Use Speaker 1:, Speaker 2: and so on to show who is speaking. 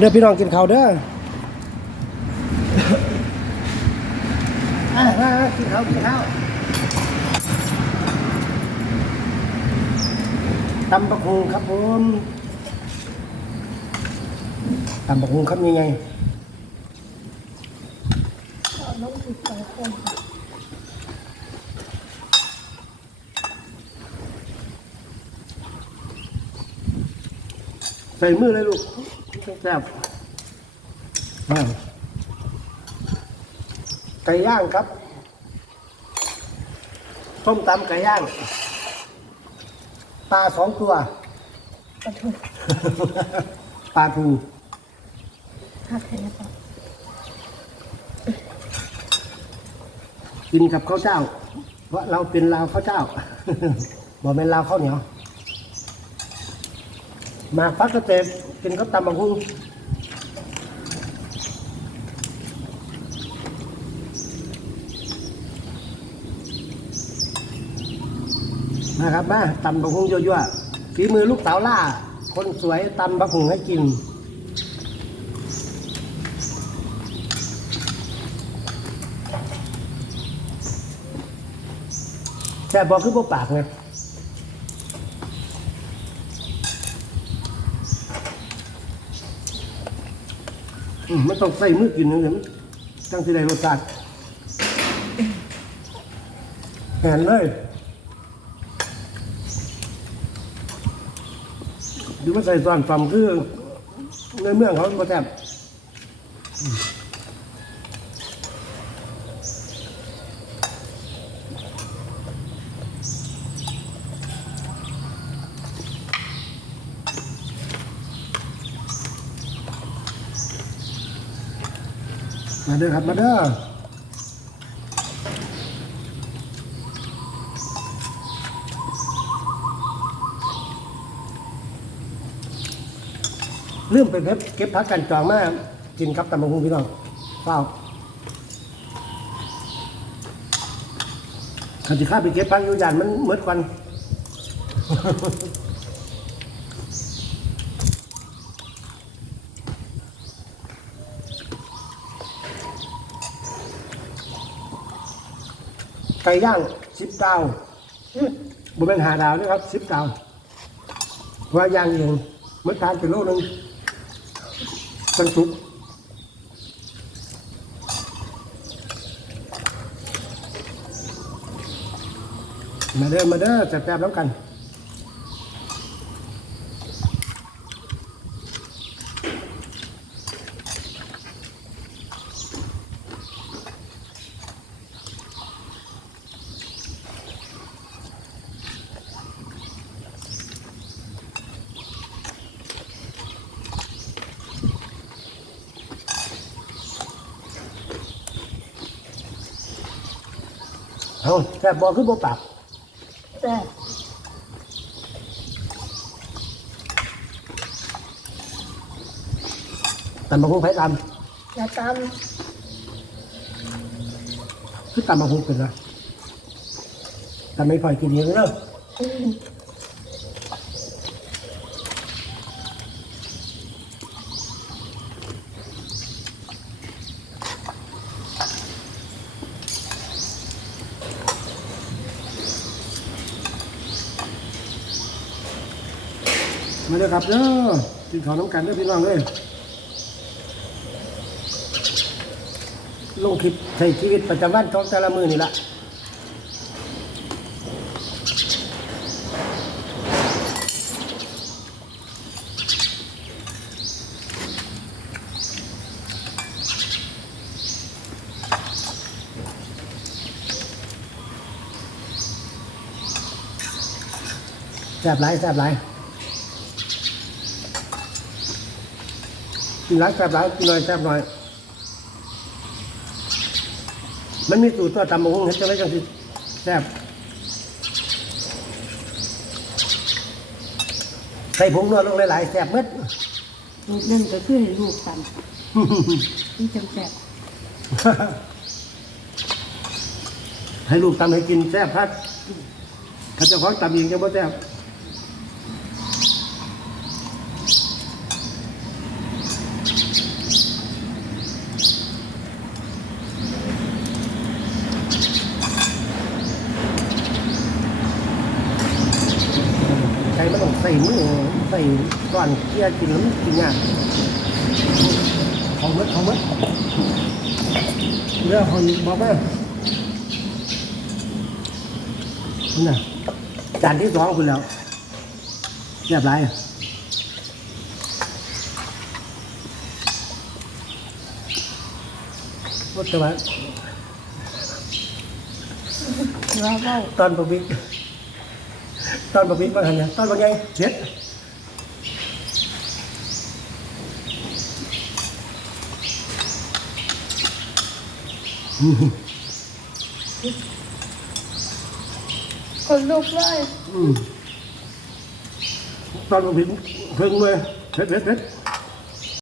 Speaker 1: เด้อพี่น้องกินข้าวเด้อมากินข้าวกินข้าวตำบักฮงครับผมตำบักฮงครับยังไง
Speaker 2: น้องอีกสองคนค่ะ
Speaker 1: ใส่มือเลยลูก แซ่บอ่าไก่ย่างครับส้มตำไก่ย่างปลาสองตัว
Speaker 2: ขอโทษ
Speaker 1: ปลาทู
Speaker 2: หักแค่นี้ก่อน
Speaker 1: กินกับข้าวเจ้า เพราะเราเป็นลาวข้าวเจ้าบอกเป็นลาวข้าวเหนียวห มาฟักกระเตบกินข้าวตำบักหุ่งนะครับมาตำบักหุ่งยั่วๆฝีมือลูกสาวล่า คนสวยตำบักหุ่งให้กินแค่บอกคือบ่ปากไง อืมมันต้องใส่มือกินนึงเดี๋ยวมันจังสิได้รสชาติแหนเลยดูว่าใส่ส่วนฝ่ำคือในเมืองเขาบ่แซ่บ มาเด้อครับ มาเด้อเรื่องไปเก็บเก็บพักกันจองมากินครับตำบักหุ่งพี่น้องเปล่าขันจิข้าไปเก็บพักอยู่ยานมันเมือนกัน ไก่ย่างสิบดาวบนเป็นหาดาวนะครับสิบดาวว่าย่างเองเมื่อทานเป็นโลหนึงตั้งสุกมาเด้อมาเด้อจะแป๊บแล้วกัน เอาแซ่บบอกคือบ่ปาก
Speaker 2: แต่
Speaker 1: ตำบักหุ่งไผ่ต
Speaker 2: อย่าตามำ
Speaker 1: คือตำบักหุ่งเป็นนะตำไม่พอยกินเยอะเนอะ
Speaker 2: มา
Speaker 1: เด้อครับเด้อกินข้าวน้ำกันเด้อพี่น้องเลยลงคลิปใช้ชีวิตประจำวันของแต่ละมือนี่ละแซ่บหลายแซ่บหลาย กินหลายแซ่บหลายกินหน่อยแซ่บหน่อย มันมีสูตรตัวตำบักหุ่งเฮ็ดจังไดจังสิแซ่บใส่ผงนัวลงหลายๆแซ่บหมด
Speaker 2: ลูกเล่นก็คือให้ลูกตามนี่จังแสบ
Speaker 1: ให้ลูกตำให้กินแซ่บครับถ้าเจ้าของตำเองจะบ่แซ่บ ก่อนเที่ยกินแล้วมันกินง่ายของมัดของมัดเรื่ องคนบอกว่านี่นะจานที่สองคุณ